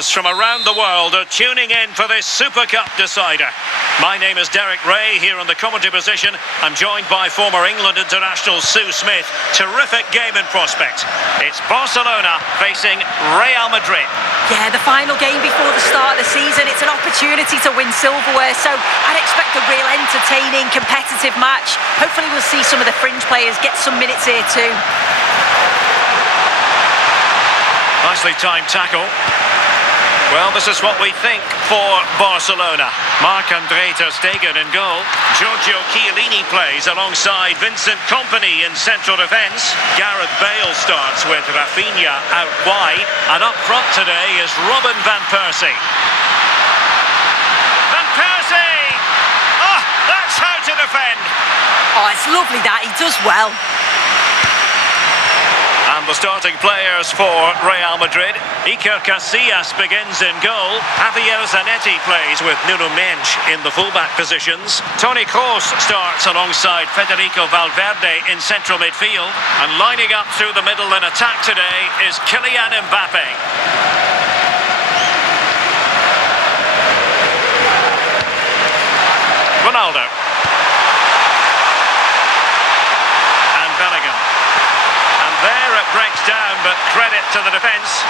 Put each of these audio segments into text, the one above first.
From around the world are tuning in for this Super Cup decider. My name is Derek Ray here in the commentary position. I'm joined by former England international Sue Smith. Terrific game in prospect. It's Barcelona facing Real Madrid. Yeah, the final game before the start of the season. It's an opportunity to win silverware, so I'd expect a real entertaining, competitive match. Hopefully we'll see some of the fringe players get some minutes here too. Nicely timed tackle. Well, this is what we think for Barcelona. Marc-André ter Stegen in goal. Giorgio Chiellini plays alongside Vincent Kompany in central defence. Gareth Bale starts with Rafinha out wide. And up front today is Robin van Persie. Van Persie! Oh, that's how to defend. Oh, it's lovely that. He does well. And the starting players for Real Madrid. Iker Casillas begins in goal. Javier Zanetti plays with Nuno Mendes in the fullback positions. Toni Kroos starts alongside Federico Valverde in central midfield. And lining up through the middle in attack today is Kylian Mbappé. Ronaldo. And Bellingham. There it breaks down, but credit to the defence.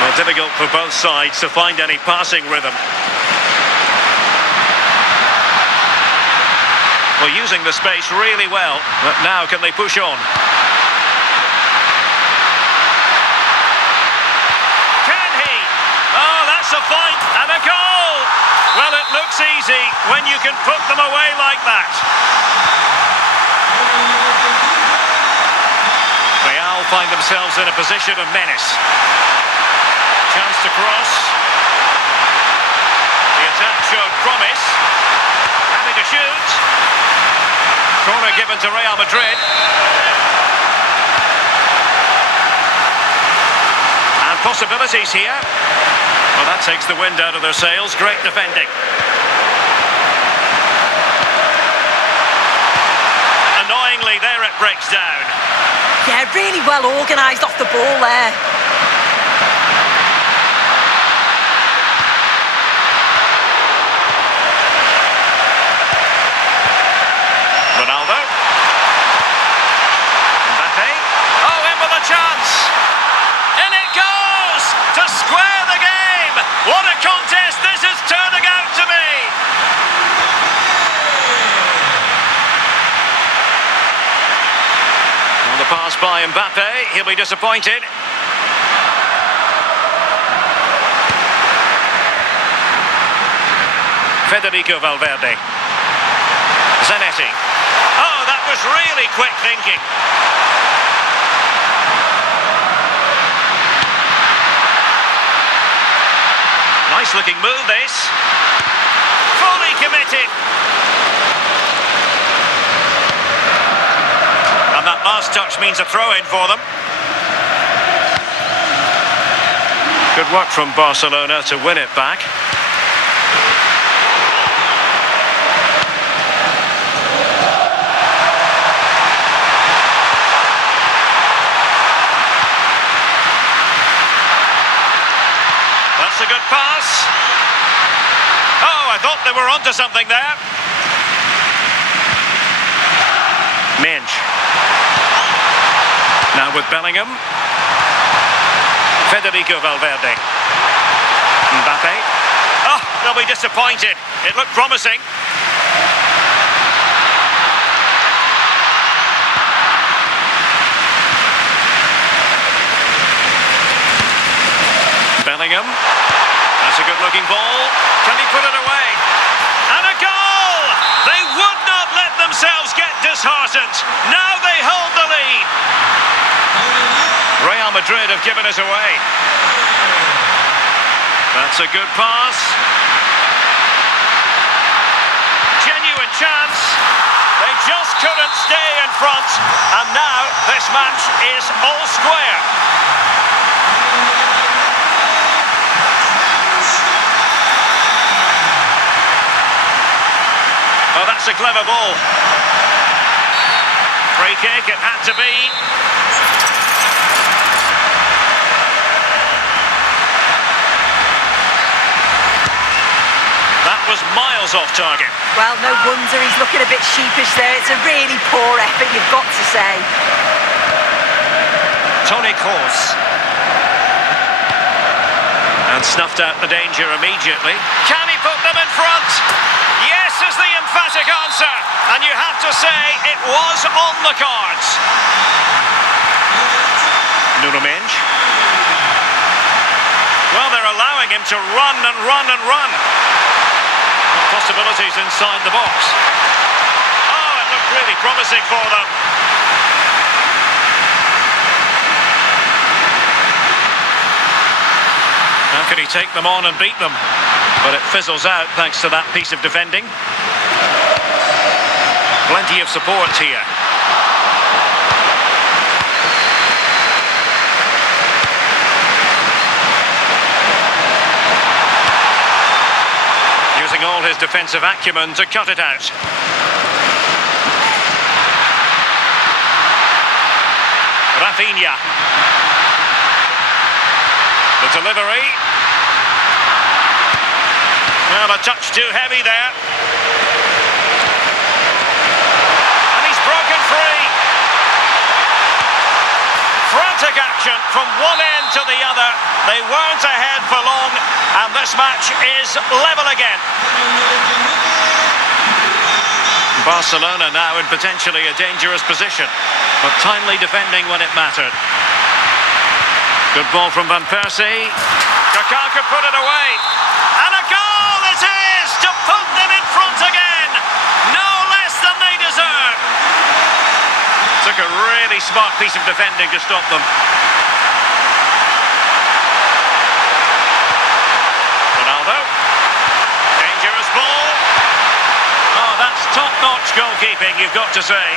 Well, difficult for both sides to find any passing rhythm. Well, using the space really well, but now can they push on? Can he? Oh, that's a fight and a goal! Well, it looks easy when you can put them away like that. Real find themselves in a position of menace. Chance to cross. The attack showed promise. Having to shoot. Corner given to Real Madrid. And possibilities here. Well, that takes the wind out of their sails. Great defending. Annoyingly, there it breaks down. Yeah, really well organised off the ball there. Ronaldo. Mbappé. Oh, in with a chance. In it goes to square the game. What a contest this is turning out to be. The pass by Mbappé, he'll be disappointed. Federico Valverde. Zanetti. Oh, that was really quick thinking. Nice looking move this. Fully committed. And that last touch means a throw-in for them. Good work from Barcelona to win it back. That's a good pass. Oh, I thought they were onto something there. Mendes. Now with Bellingham. Federico Valverde. Mbappé. Oh, they'll be disappointed. It looked promising. Bellingham. That's a good-looking ball. Can he put it away? And a goal! They would not let themselves get disheartened. Now they hold the lead. Real Madrid have given us away. That's a good pass. Genuine chance. They just couldn't stay in front. And now this match is all square. Oh, that's a clever ball. Free kick, it had to be. was off target. Well, no wonder he's looking a bit sheepish there. It's a really poor effort, you've got to say. Toni Kroos. And snuffed out the danger immediately. Can he put them in front? Yes is the emphatic answer. And you have to say it was on the cards. Nuno Mendes. Well, they're allowing him to run and run and run. Possibilities inside the box. Oh, it looked really promising for them. How can he take them on and beat them? But it fizzles out thanks to that piece of defending. Plenty of support here. Using all his defensive acumen to cut it out. Rafinha. The delivery. Well, a touch too heavy there. And he's broken free. Frantic action from one end to the other. They weren't ahead for long, and this match is level again. Barcelona now in potentially a dangerous position, but timely defending when it mattered. Good ball from Van Persie. Kaká could put it away. And a goal it is to put them in front again. No less than they deserve. Took a really smart piece of defending to stop them. Ronaldo. Dangerous ball. Oh, that's top-notch goalkeeping, you've got to say.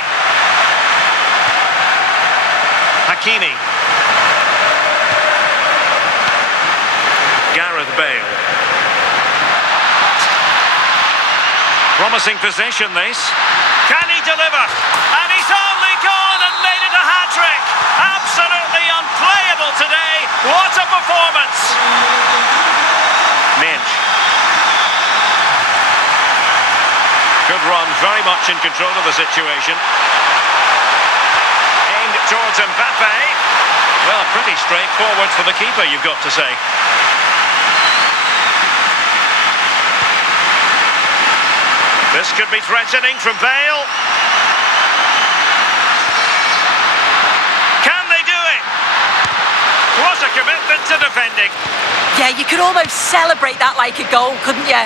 Hakimi. Gareth Bale. Promising possession this. Can he deliver? And he's only gone and made it a hat-trick. Absolutely unplayable today. What a performance. Mendes. Good run, very much in control of the situation. Aimed towards Mbappé. Well, pretty straightforward for the keeper, you've got to say. This could be threatening from Bale. Can they do it? What a commitment to defending. Yeah, you could almost celebrate that like a goal, couldn't you?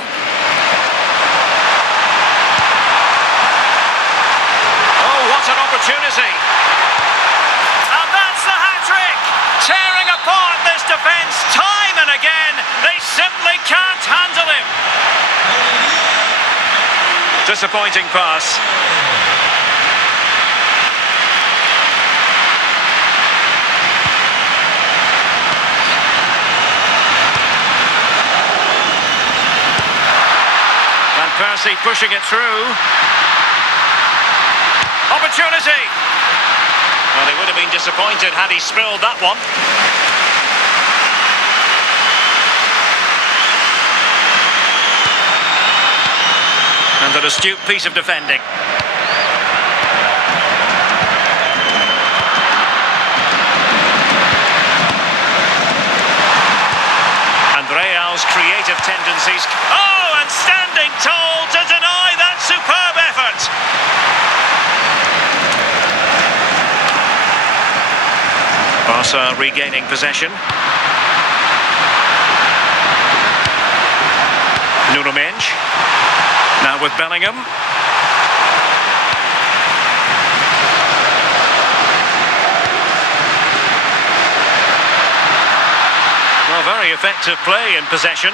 Oh, what an opportunity. And that's the hat-trick. Tearing apart this defence time and again. They simply can't handle him. Disappointing pass. Van Persie pushing it through. Opportunity. Well, he would have been disappointed had he spilled that one. And an astute piece of defending. And Real's creative tendencies. Oh, and standing tall to deny that superb effort. Barca regaining possession. Nuno Mendes. Now with Bellingham. Well, very effective play in possession.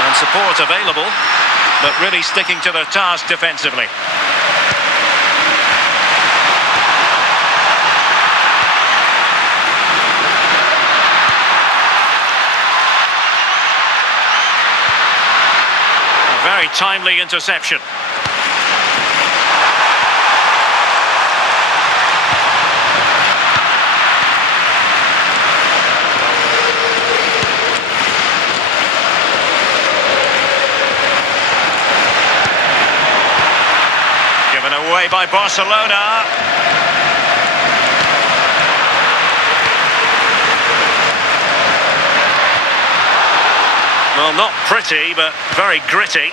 And support available, but really sticking to their task defensively. Very timely interception. away by Barcelona. Well, not pretty, but very gritty.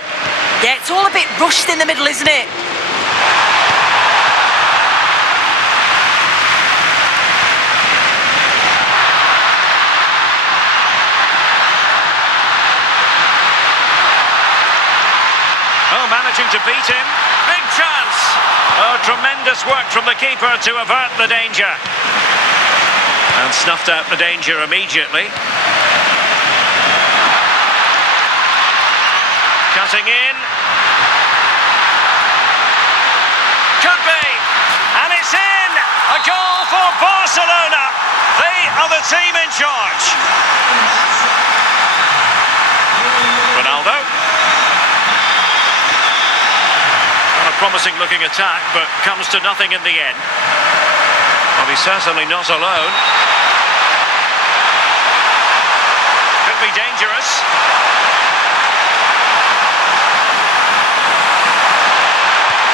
Yeah, it's all a bit rushed in the middle, isn't it? Oh, managing to beat him. Big chance. Oh, tremendous work from the keeper to avert the danger. And snuffed out the danger immediately. Cutting in. Could be. And it's in. A goal for Barcelona. They are the team in charge. Ronaldo. A promising looking attack, but comes to nothing in the end. Well, he's certainly not alone. Could be dangerous.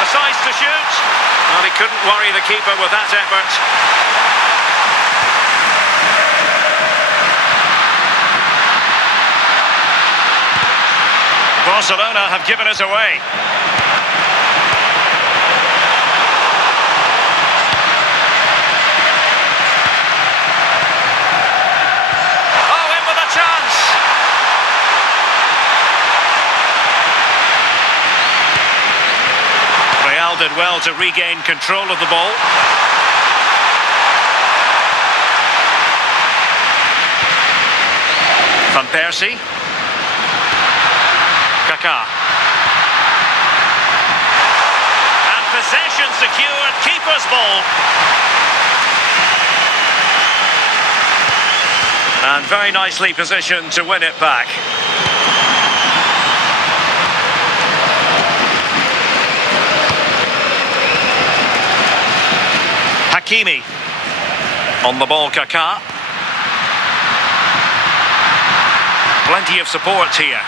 Decides to shoot. Well, he couldn't worry the keeper with that effort. Barcelona have given it away. Did well to regain control of the ball. Van Persie. Kaká. And possession secured, keeper's ball. And very nicely positioned to win it back. Hakimi. On the ball, Kaká. Plenty of support here.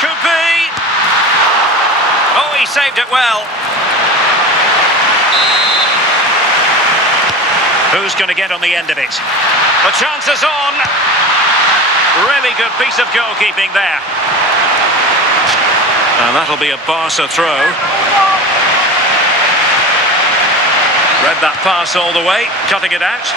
Could be. Oh, he saved it well. Who's going to get on the end of it? The chance is on. Really good piece of goalkeeping there. And that'll be a Barca throw. Read that pass all the way, cutting it out.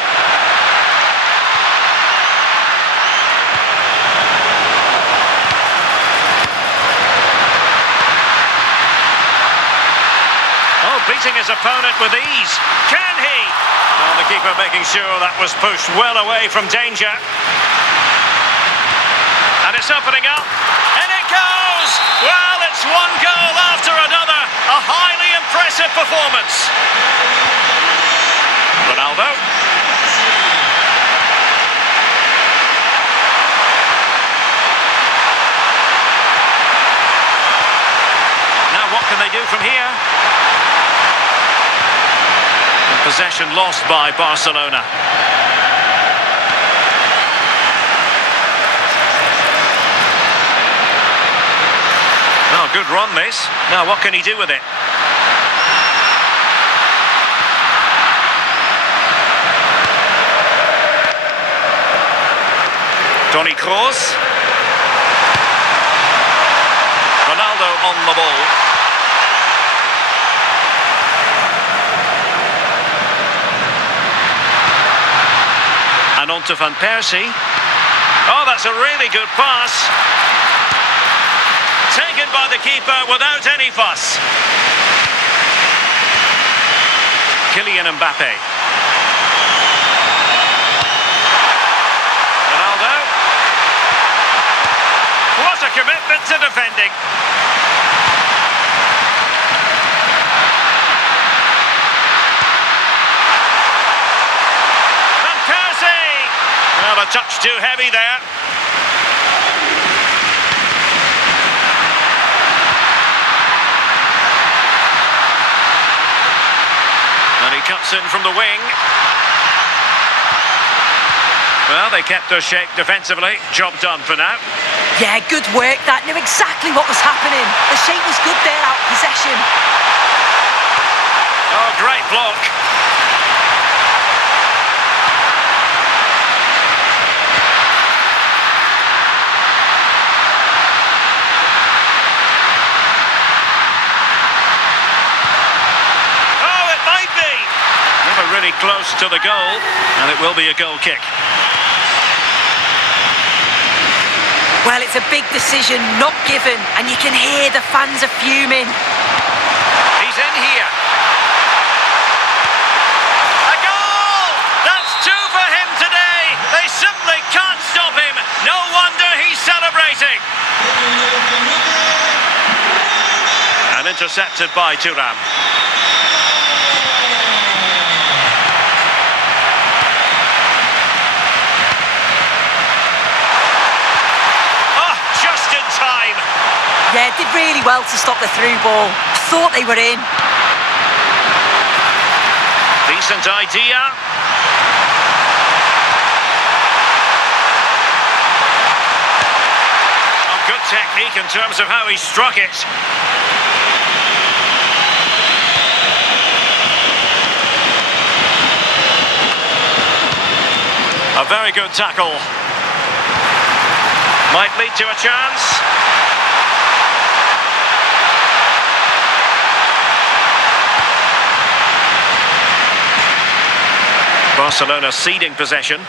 Oh, beating his opponent with ease. Can he? Well, the keeper making sure that was pushed well away from danger. And it's opening up. And it goes! Well, it's one goal after another. A highly impressive performance. Ronaldo. Now what can they do from here? And possession lost by Barcelona. Oh, good run this. Now what can he do with it? Toni Kroos. Ronaldo on the ball. And on to Van Persie. Oh, that's a really good pass. Taken by the keeper without any fuss. Kylian Mbappé. Ronaldo. What a commitment to defending. Van Persie. Well, a touch too heavy there. And he cuts in from the wing. Well, they kept their shape defensively. Job done for now. Yeah, good work that. Knew exactly what was happening. The shape was good there, out of possession. Oh, great block. Oh, it might be. Never really close to the goal, and it will be a goal kick. Well, it's a big decision, not given, and you can hear the fans are fuming. He's in here. A goal! That's two for him today. They simply can't stop him. No wonder he's celebrating. And intercepted by Thuram. Yeah, did really well to stop the through ball. Thought they were in. Decent idea. Oh, good technique in terms of how he struck it. A very good tackle. Might lead to a chance. Barcelona ceding possession.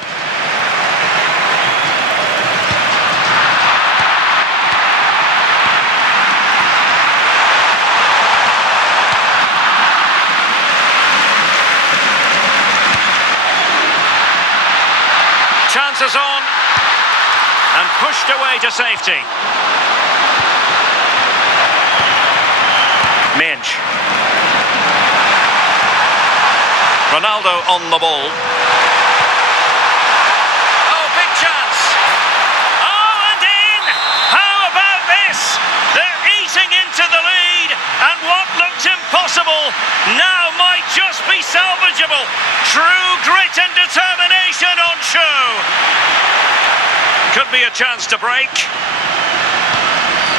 Chances on and pushed away to safety. Minch. Ronaldo on the ball. Oh, big chance. Oh, and in! How about this? They're eating into the lead, and what looked impossible now might just be salvageable. True grit and determination on show. Could be a chance to break,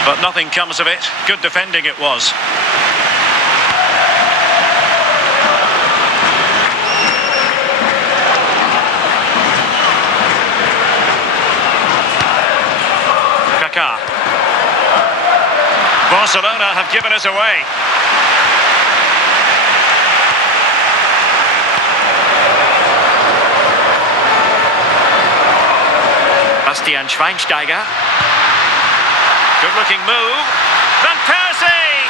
but nothing comes of it. Good defending it was. Barcelona have given us away. Bastian Schweinsteiger. Good-looking move. Van Persie!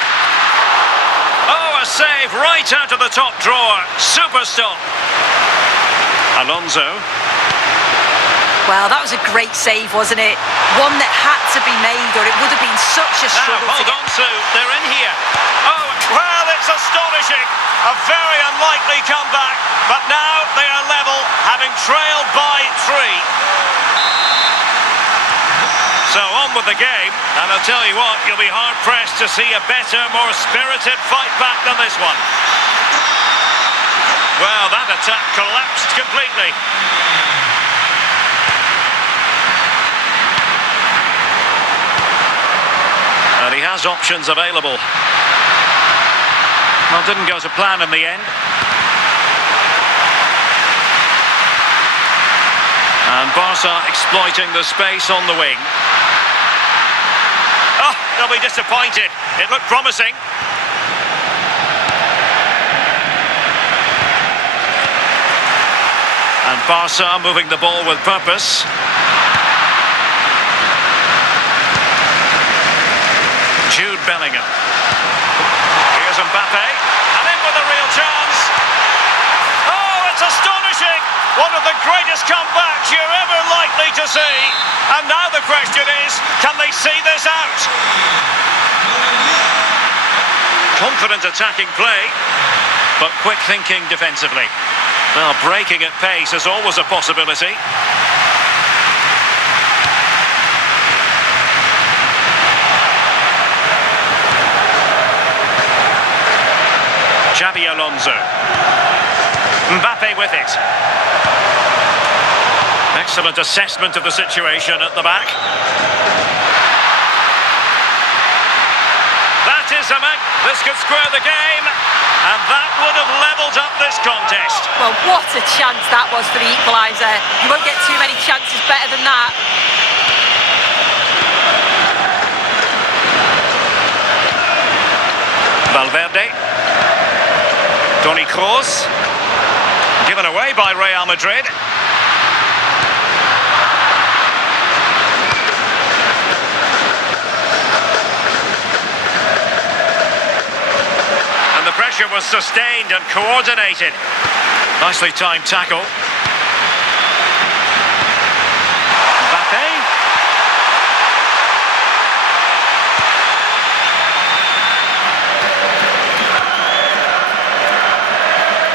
Oh, a save right out of the top drawer. Super stop. Alonso. Well, that was a great save, wasn't it? One that had to be made, or it would have been such a struggle. Now, hold on, Sue. They're in here. Oh, well, it's astonishing. A very unlikely comeback. But now they are level, having trailed by 3. So on with the game. And I'll tell you what, you'll be hard-pressed to see a better, more spirited fight back than this one. Well, that attack collapsed completely. And he has options available. Well, didn't go to plan in the end. And Barca exploiting the space on the wing. Oh, they'll be disappointed. It looked promising. And Barca moving the ball with purpose. Jude Bellingham. Here's Mbappé, and in with a real chance. Oh, it's astonishing! One of the greatest comebacks you're ever likely to see. And now the question is, can they see this out? Confident attacking play, but quick thinking defensively. Well, breaking at pace is always a possibility. Xabi Alonso. Mbappé with it. Excellent assessment of the situation at the back. Benzema. This could square the game, and that would have levelled up this contest. Well, what a chance that was for the equaliser. You won't get too many chances better than that. Valverde. Toni Kroos. Given away by Real Madrid. And the pressure was sustained and coordinated. Nicely timed tackle. Mbappé.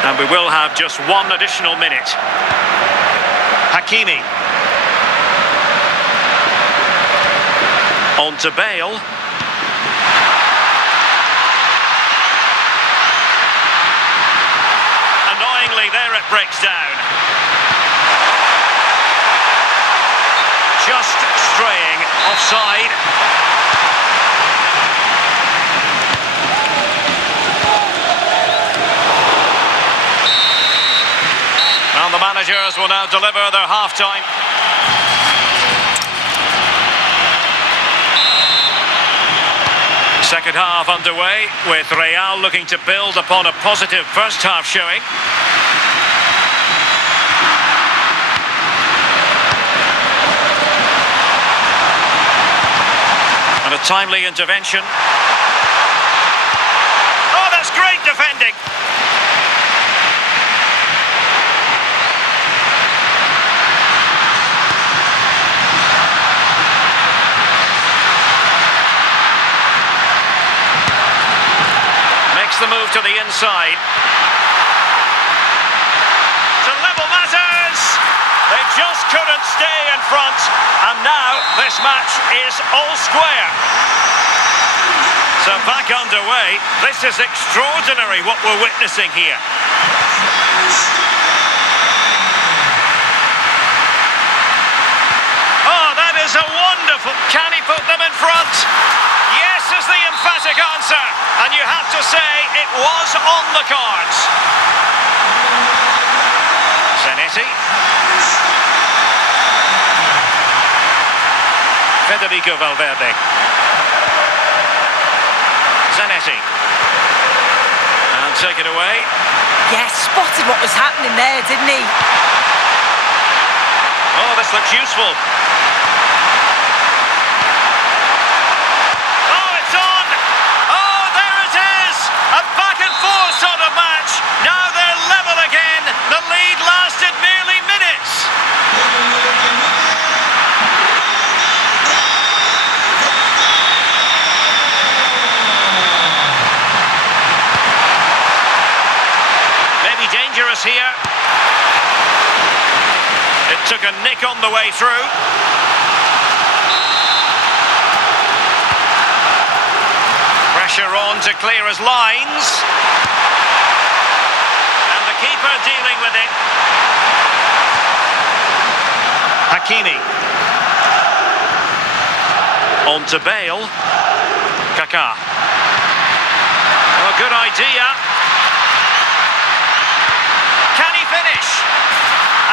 And we will have just one additional minute. Hakimi. On to Bale. Annoyingly, there it breaks down. Just straying offside. And the managers will now deliver their half-time. Second half underway, with Real looking to build upon a positive first half showing. And a timely intervention. Oh, that's great defending! The move to the inside to level matters. They just couldn't stay in front, and now this match is all square. So back underway. This is extraordinary what we're witnessing here. Oh, that is a wonderful. Can he put them in front? Yes is the emphatic answer, and you have to say it was on the cards. Zanetti. Federico Valverde. Zanetti. And take it away. Yeah, spotted what was happening there, didn't he? Oh, this looks useful. Sort of match. Now they're level again. The lead lasted merely minutes. Maybe dangerous here. It took a nick on the way through. Pressure on to clear his lines. Keeper dealing with it. Hakimi. On to Bale. Kaká. Oh, good idea. Can he finish?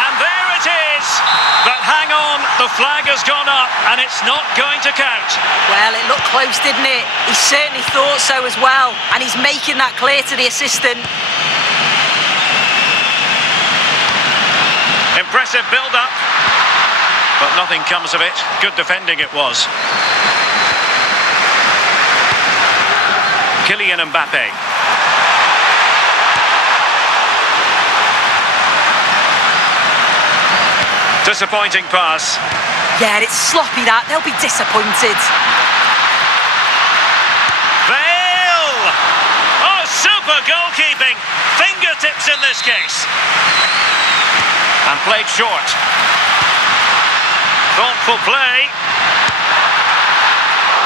And there it is. But hang on, the flag has gone up and it's not going to count. Well, it looked close, didn't it? He certainly thought so as well. And he's making that clear to the assistant. Impressive build-up, but nothing comes of it. Good defending it was. Kylian Mbappé. Disappointing pass. Yeah, it's sloppy that. They'll be disappointed. Bale! Oh, super goalkeeping. Fingertips in this case. And played short. Thoughtful play.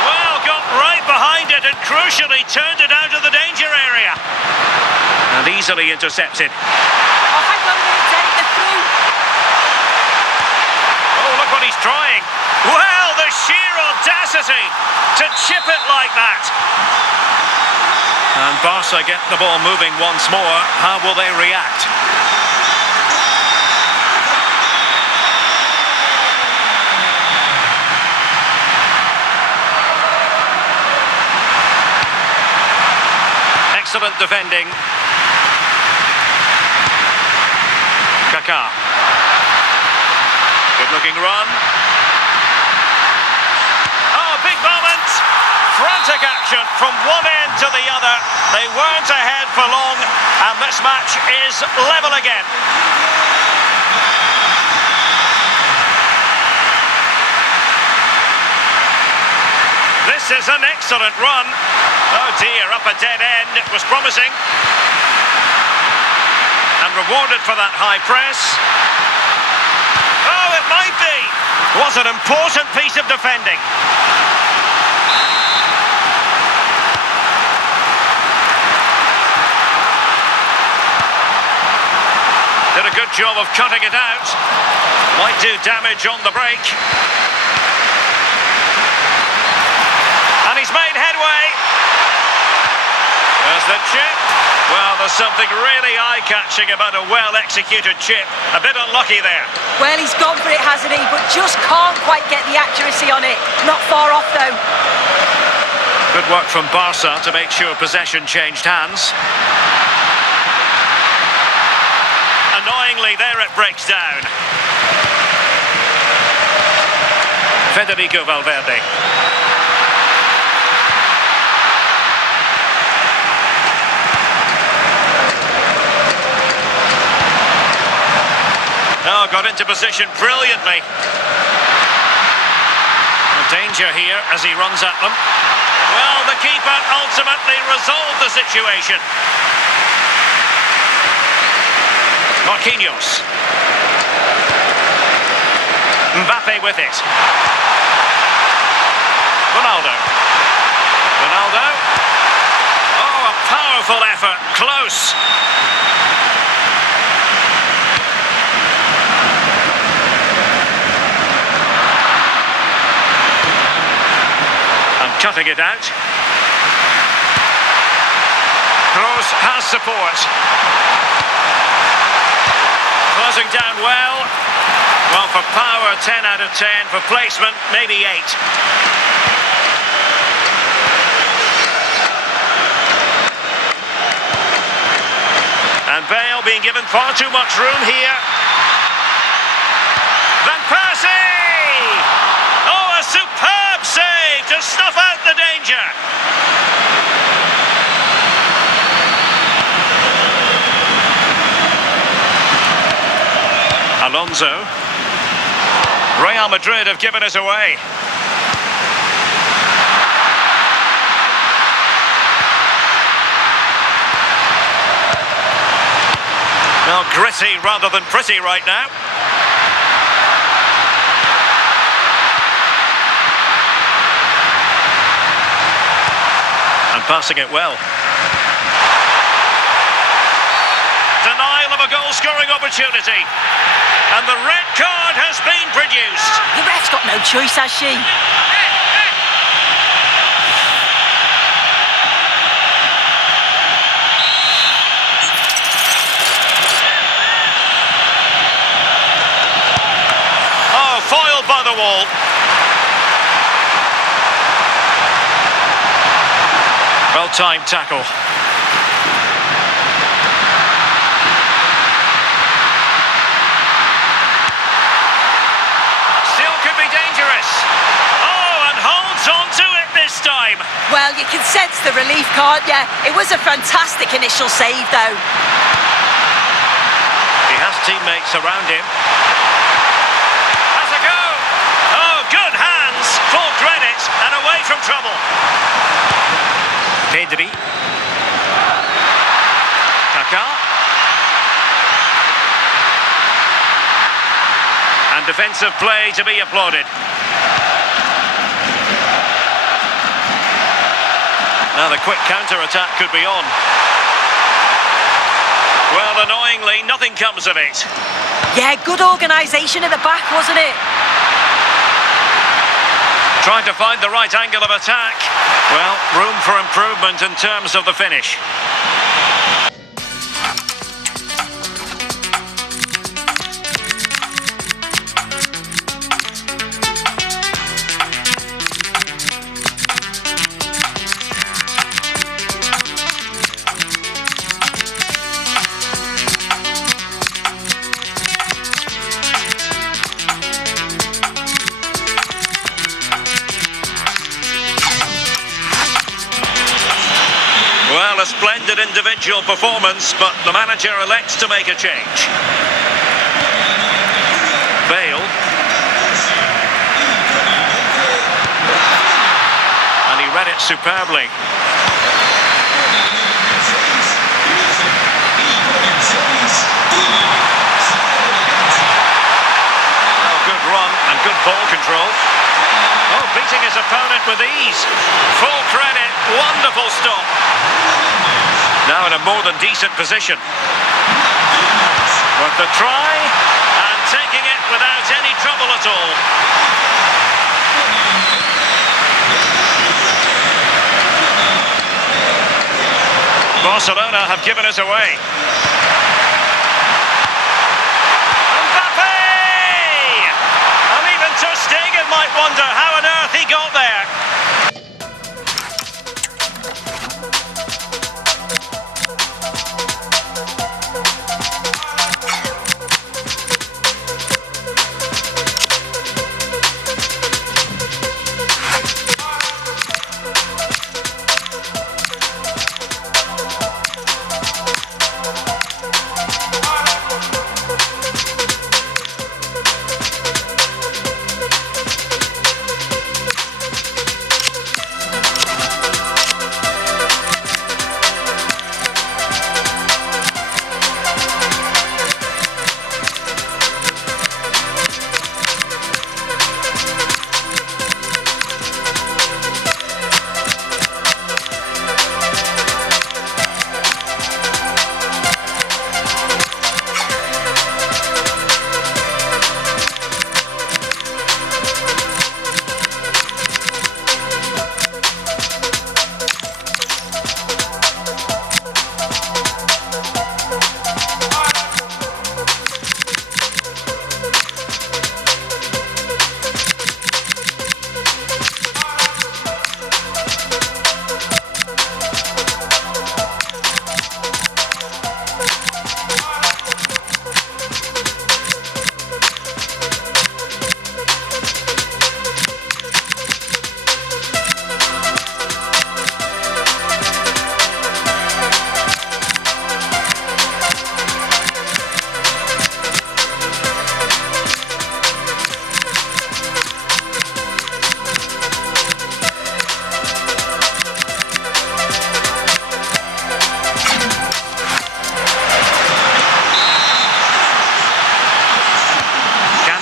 Well, got right behind it and crucially turned it out of the danger area. And easily intercepted. Oh, hang on a minute, Derek, they're through. Oh, look what he's trying. Well, the sheer audacity to chip it like that. And Barca get the ball moving once more. How will they react? Excellent defending. Kaká. Good looking run. Oh, big moment. Frantic action from one end to the other. They weren't ahead for long, and this match is level again. This is an excellent run. Oh dear, up a dead end. It was promising. And rewarded for that high press. Oh, it might be. Was an important piece of defending. Did a good job of cutting it out. Might do damage on the break. And he's made headway. There's the chip. Well, there's something really eye-catching about a well-executed chip. A bit unlucky there. Well, he's gone for it, hasn't he? But just can't quite get the accuracy on it. Not far off, though. Good work from Barca to make sure possession changed hands. Annoyingly, there it breaks down. Federico Valverde. Oh, got into position brilliantly. Danger here as he runs at them. Well, the keeper ultimately resolved the situation. Marquinhos. Mbappé with it. Ronaldo. Ronaldo. Oh, a powerful effort. Close. Cutting it out. Reus has support. Closing down well. Well, for power, 10 out of 10. For placement, maybe 8. And Bale being given far too much room here. Van Persie! Oh, a superb save to snuff out the danger. Alonso. Real Madrid have given us away. Well, gritty rather than pretty right now. And passing it well. Denial of a goal-scoring opportunity. And the red card has been produced. The ref's got no choice, has she? Oh, foiled by the wall. Well-timed tackle. Still could be dangerous. Oh, and holds on to it this time. Well, you can sense the relief, can't you? It was a fantastic initial save, though. He has teammates around him. Has a go. Oh, good hands. Full credit and away from trouble. Pedri. Kaká. And defensive play to be applauded. Now the quick counter-attack could be on. Well, annoyingly, nothing comes of it. Yeah, good organisation at the back, wasn't it? Trying to find the right angle of attack. Well, room for improvement in terms of the finish. Well, a splendid individual performance, but the manager elects to make a change. Bale. And he read it superbly. Oh, good run and good ball control. Oh, beating his opponent with ease. Full credit, wonderful stop. Now in a more than decent position. Worth the try, and taking it without any trouble at all. Barcelona have given us away. And even Ter Stegen might wonder how on earth he got there.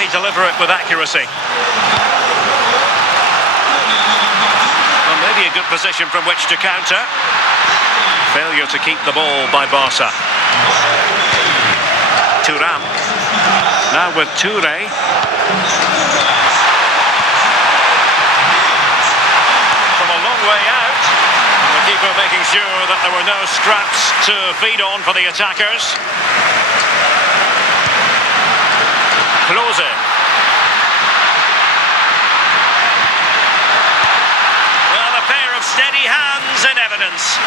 Deliver it with accuracy. Well, maybe a good position from which to counter. Failure to keep the ball by Barca. Thuram. Now with Toure. From a long way out. And the keeper making sure that there were no scraps to feed on for the attackers. Klose. Well, a pair of steady hands in evidence.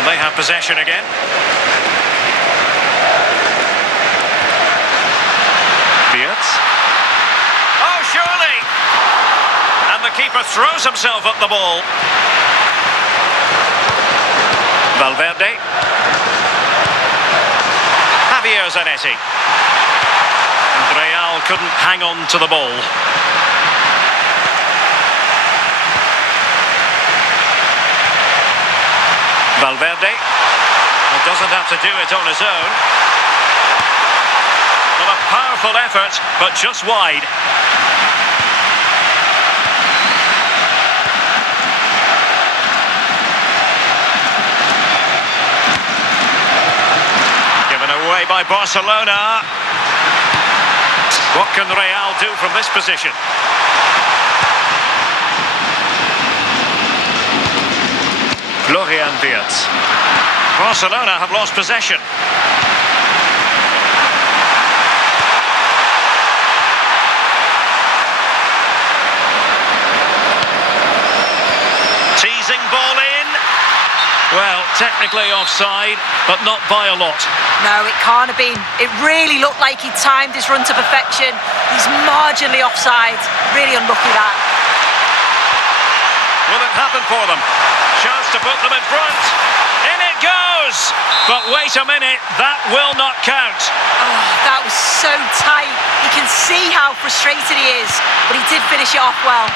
And they have possession again. Beards. Oh, surely! And the keeper throws himself at the ball. Valverde. Javier Zanetti. And Real couldn't hang on to the ball. Valverde. Well, doesn't have to do it on his own. Well, a powerful effort, but just wide. by Barcelona. What can Real do from this position? Florian Wirtz. Barcelona have lost possession. Teasing ball in. Well, technically offside, but not by a lot. No, it can't have been. It really looked like he timed his run to perfection. He's marginally offside. Really unlucky that. Will it happen for them? Chance to put them in front. In it goes! But wait a minute, that will not count. Oh, that was so tight. You can see how frustrated he is, but he did finish it off well.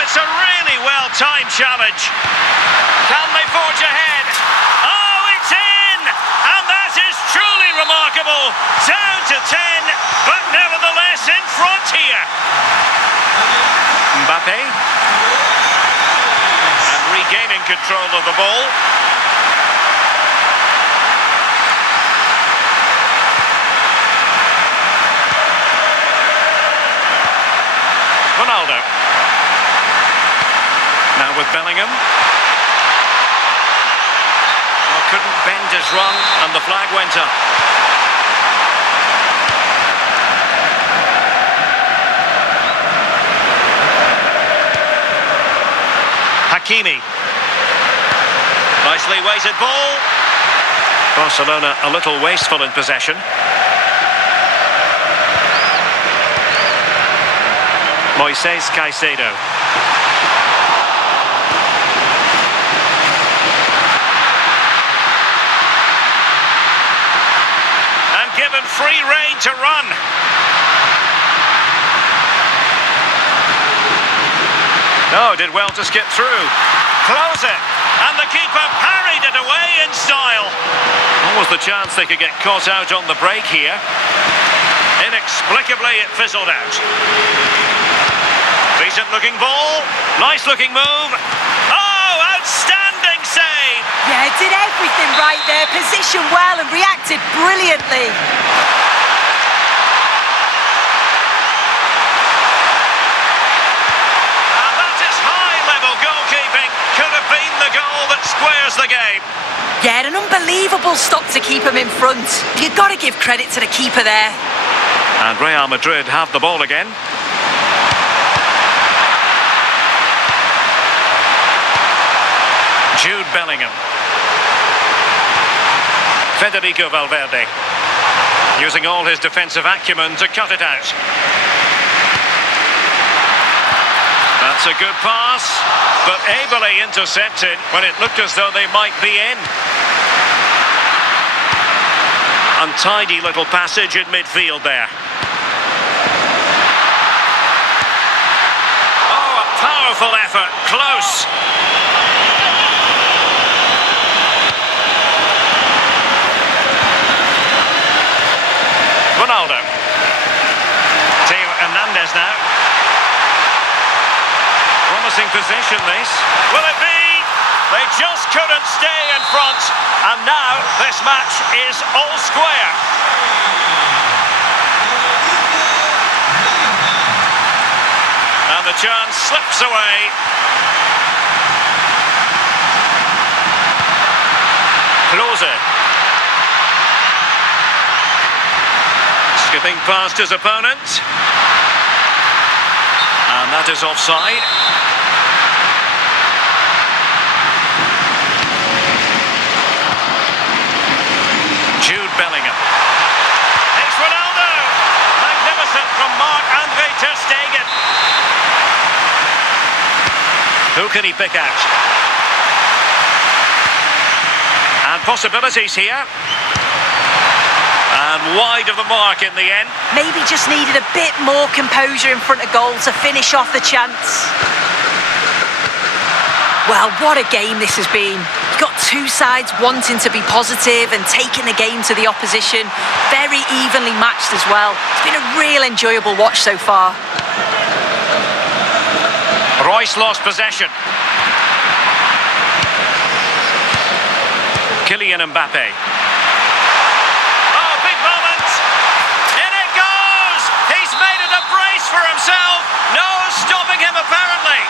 It's a really well-timed challenge. Can they forge ahead? Oh, it's in! And that is truly remarkable. Down to 10, but nevertheless in front here. Mbappé. And regaining control of the ball. Ronaldo. Now with Bellingham. Well, couldn't bend his run and the flag went up. Hakimi. Nicely weighted ball. Barcelona a little wasteful in possession. Moises Caicedo. Given free rein to run. No, did well to skip through. Close it. And the keeper parried it away in style. What was the chance they could get caught out on the break here? Inexplicably, it fizzled out. Decent looking ball. Nice looking move. Oh, outstanding save. Yeah, did everything right there, positioned well and reacted brilliantly. And that is high-level goalkeeping. Could have been the goal that squares the game. Yeah, an unbelievable stop to keep him in front. You've got to give credit to the keeper there. And Real Madrid have the ball again. Jude Bellingham. Federico Valverde. Using all his defensive acumen to cut it out. That's a good pass, but ably intercepted when it looked as though they might be in. Untidy little passage in midfield there. Oh, a powerful effort, close. Ronaldo. Theo Hernandez now. Promising position this. Will it be? They just couldn't stay in front. And now this match is all square. And the chance slips away. Klose. Skipping past his opponent. And that is offside. Jude Bellingham. It's Ronaldo. Magnificent from Marc-Andre ter Stegen. Who can he pick out? And possibilities here. And wide of the mark in the end. Maybe just needed a bit more composure in front of goal to finish off the chance. Well, what a game this has been. You've got two sides wanting to be positive and taking the game to the opposition. Very evenly matched as well. It's been a real enjoyable watch so far. Reus lost possession. Kylian Mbappé. Oh, big moment! In it goes! He's made it a brace for himself. No stopping him, apparently.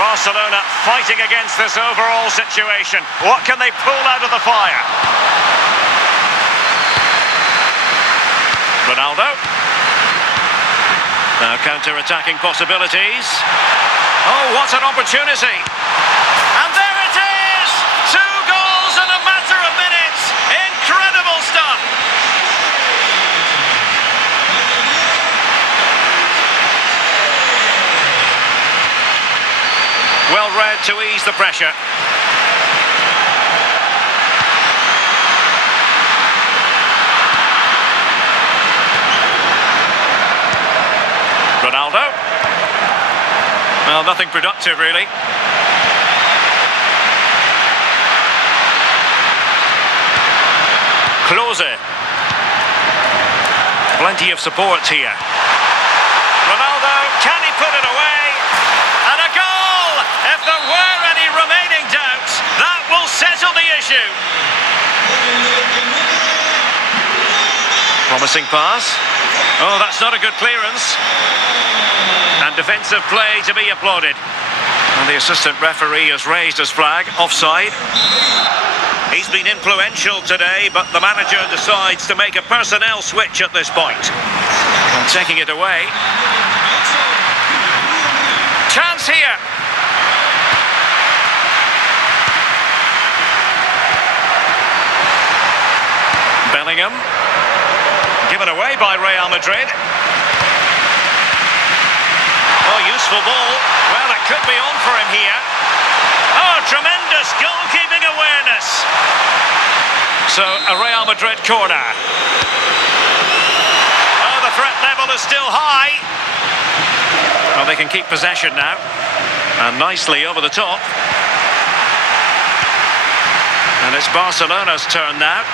Barcelona fighting against this overall situation. What can they pull out of the fire? Ronaldo. Now counter-attacking possibilities. Oh, what an opportunity. And there it is! 2 goals in a matter of minutes. Incredible stuff. Well read to ease the pressure. Ronaldo. Well, nothing productive, really. Close. Plenty of support here. Ronaldo, can he put it away? And a goal! If there were any remaining doubts, that will settle the issue. Promising pass. Oh, that's not a good clearance. And defensive play to be applauded. And the assistant referee has raised his flag, offside. He's been influential today, but the manager decides to make a personnel switch at this point. And taking it away. Chance here. Bellingham. Given away by Real Madrid. Oh, useful ball. Well, it could be on for him here. Oh, tremendous goalkeeping awareness. So, a Real Madrid corner. Oh, the threat level is still high. Well, they can keep possession now. And nicely over the top. And it's Barcelona's turn now.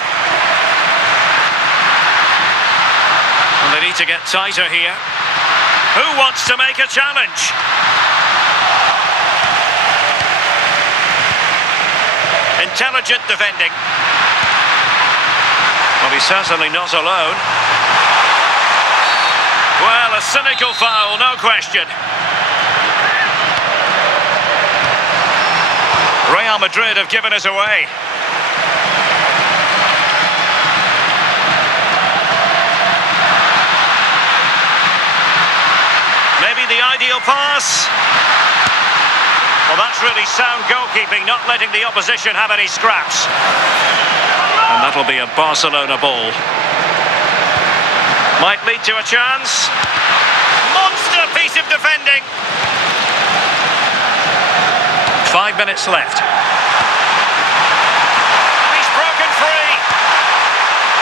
And they need to get tighter here. Who wants to make a challenge? Intelligent defending. Well, he's certainly not alone. Well, a cynical foul, no question. Real Madrid have given us away. Maybe the ideal pass. Well, that's really sound goalkeeping, not letting the opposition have any scraps. And that'll be a Barcelona ball. Might lead to a chance. Monster piece of defending. 5 minutes left. He's broken free.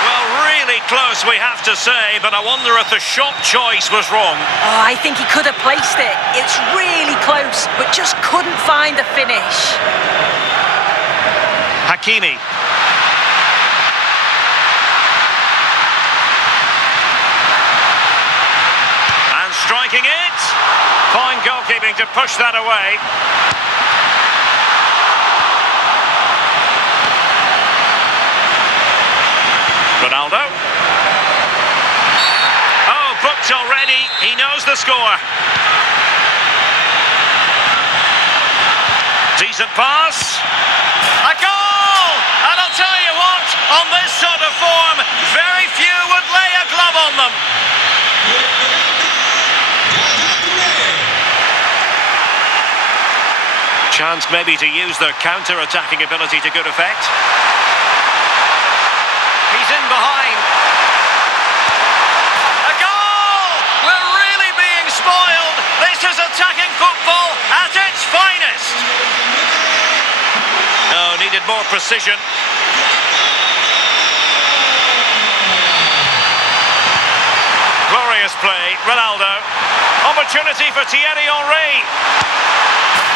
Well, really close, we have to say, but I wonder if the shot choice was wrong. Oh, I think he could have placed it. It's really close, but just couldn't find the finish. Hakimi. And striking it. Fine goalkeeping to push that away. Ronaldo. Oh, booked already. He knows the score. Decent pass. A goal! And I'll tell you what, on this sort of form, very few would lay a glove on them. Chance maybe to use their counter-attacking ability to good effect. He's in behind. A goal! We're really being spoiled. This is attacking football at its finest. No, needed more precision. Glorious play, Ronaldo. Opportunity for Thierry Henry.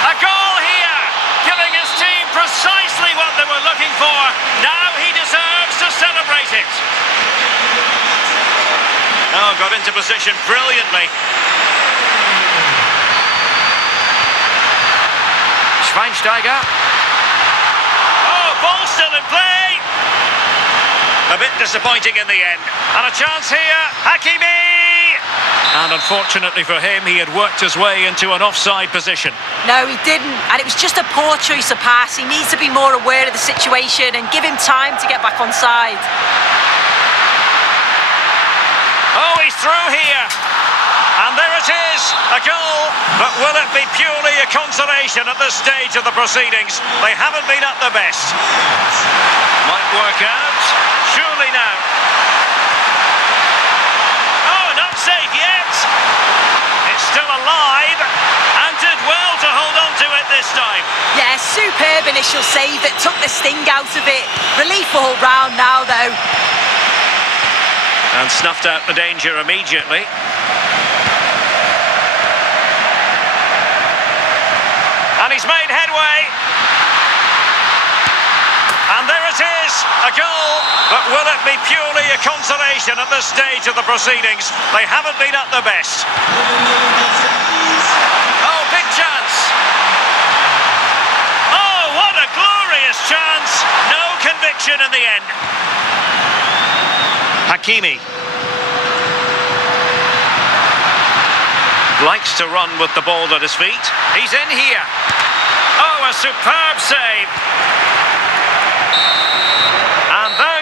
A goal here, giving his team precisely what they were looking for. Now he deserves to celebrate it. Oh, got into position brilliantly. Schweinsteiger. Oh, ball still in play. A bit disappointing in the end. And a chance here. Hakimi! And unfortunately for him, he had worked his way into an offside position. No, he didn't. And it was just a poor choice of pass. He needs to be more aware of the situation and give him time to get back on side. Oh, he's through here. And there it is, a goal. But will it be purely a consolation at this stage of the proceedings? They haven't been at their best. Might work out. Surely now. Oh, not safe yet. It's still alive. And did well to hold on to it this time. Yeah, superb initial save that took the sting out of it. Relief all round now, though. And snuffed out the danger immediately. And he's made headway. And there it is, a goal. But will it be purely a consolation at this stage of the proceedings? They haven't been at their best. Oh, big chance. Oh, what a glorious chance. No conviction in the end. Hakimi. Likes to run with the ball at his feet. He's in here. Oh, a superb save.